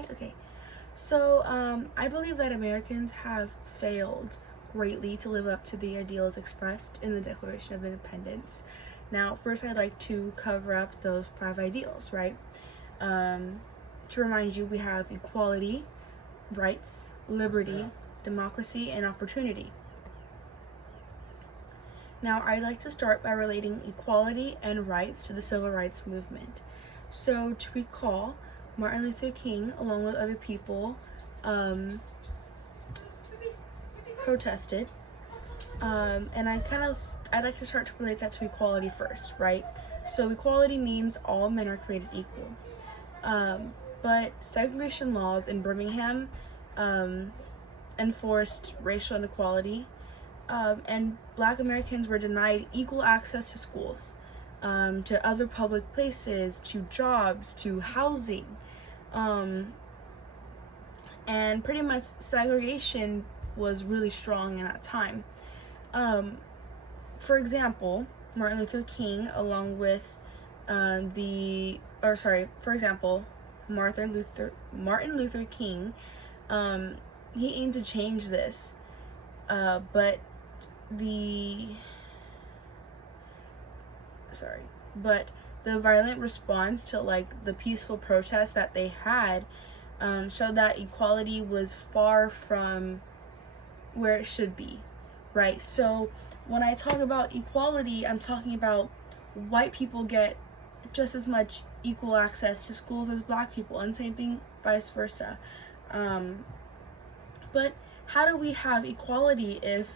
Hi. Okay. So, I believe that Americans have failed greatly to live up to the ideals expressed in the Declaration of Independence. Now, first, I'd like to cover up those five ideals, right? Um, to remind you, we have equality, rights, liberty, democracy, and opportunity. Now, I'd like to start by relating equality and rights to the civil rights movement. So, to recall, Martin Luther King, along with other people, um, protested, and I'd like to start to relate that to equality first, right? So, equality means all men are created equal. But segregation laws in Birmingham um, enforced racial inequality, and Black Americans were denied equal access to schools, to other public places, to jobs, to housing, and pretty much segregation was really strong in that time. For example, Martin Luther King, along with for example, Martin Luther King, he aimed to change this, but the sorry, but the violent response to like the peaceful protests that they had showed that equality was far from where it should be, right? So when I talk about equality, I'm talking about white people get just as much equal access to schools as Black people, and same thing vice versa. But how do we have equality if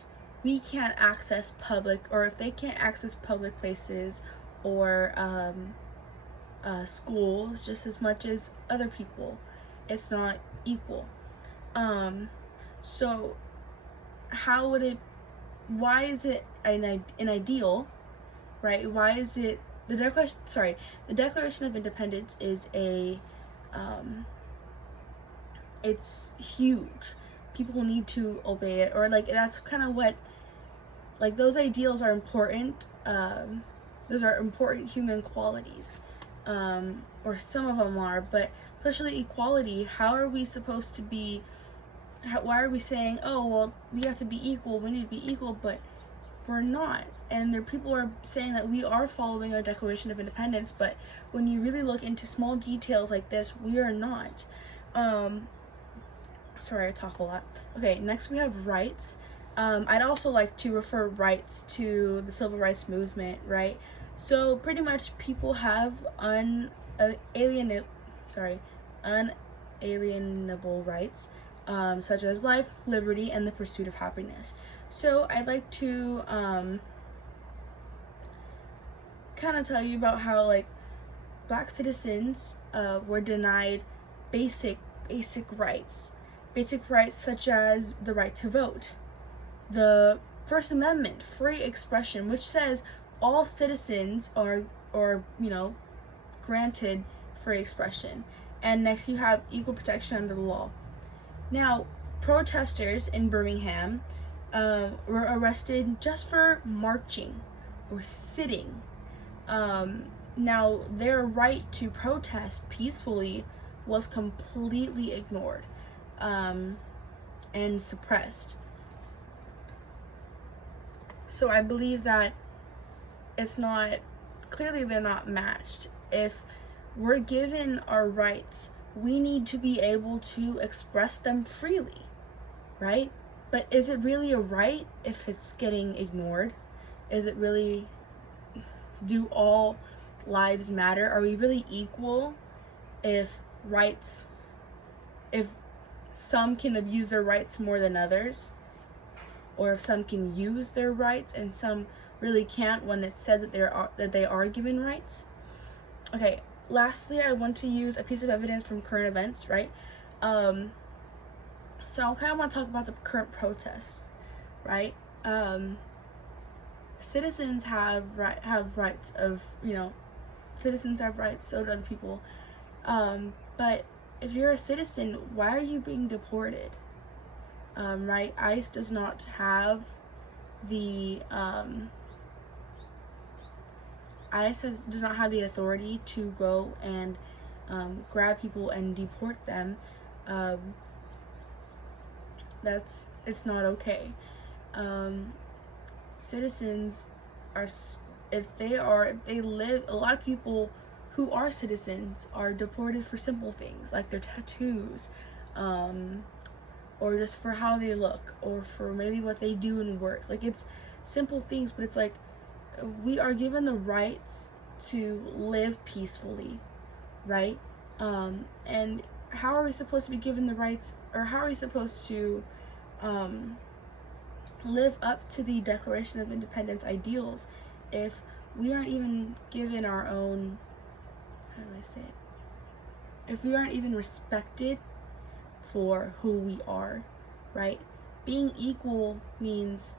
we can't access or if they can't access public places or schools just as much as other people? It's not equal. So how would it? Why is it an ideal, right? Why is it the Declaration? Sorry, the Declaration of Independence is it's huge. People need to obey it, or like that's kind of what, like, those ideals are important. Those are important human qualities, or some of them are, but especially equality. How are we supposed to be? Why are we saying, oh well, we have to be equal? We need to be equal, but we're not. And there people are saying that we are following our Declaration of Independence, but when you really look into small details like this, we are not. Sorry, I talk a lot. Okay, next we have rights. I'd also like to refer rights to the civil rights movement, right? So pretty much people have unalienable rights, such as life, liberty, and the pursuit of happiness. So I'd like to kind of tell you about how like Black citizens were denied basic rights. Basic rights such as the right to vote, the First Amendment, free expression, which says all citizens are granted free expression. And next you have equal protection under the law. Now, protesters in Birmingham were arrested just for marching or sitting. Now, their right to protest peacefully was completely ignored and suppressed. So I believe that they're not matched. If we're given our rights, we need to be able to express them freely, right? But is it really a right if it's getting ignored? Is it really, do all lives matter? Are we really equal if some can abuse their rights more than others? Or if some can use their rights and some really can't when it's said that they are given rights? Okay, lastly, I want to use a piece of evidence from current events, right? So I kind of want to talk about the current protests, right? Citizens have rights of, citizens have rights, so do other people. But if you're a citizen, why are you being deported? Right? ICE does not have the does not have the authority to go and grab people and deport them, it's not okay. Citizens are, if they live, a lot of people who are citizens are deported for simple things like their tattoos, or just for how they look, or for maybe what they do in work. Like, it's simple things, but it's like we are given the rights to live peacefully, right? And how are we supposed to be given the rights, or how are we supposed to live up to the Declaration of Independence ideals if we aren't even given our own, how do I say it? If we aren't even respected for who we are, right? Being equal means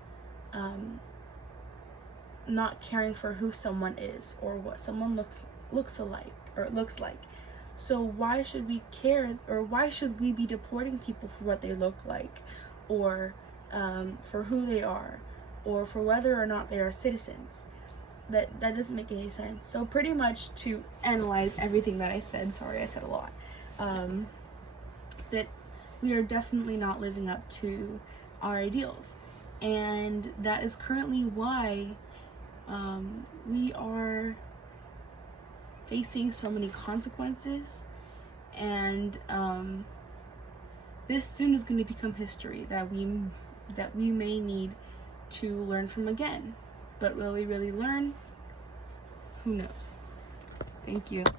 not caring for who someone is or what someone looks like. So why should we care, or why should we be deporting people for what they look like, or for who they are, or for whether or not they are citizens? That doesn't make any sense. So pretty much, to analyze everything that I said, sorry I said a lot, that we are definitely not living up to our ideals, and that is currently why we are facing so many consequences, and this soon is going to become history that we may need to learn from again. But will we really learn? Who knows? Thank you.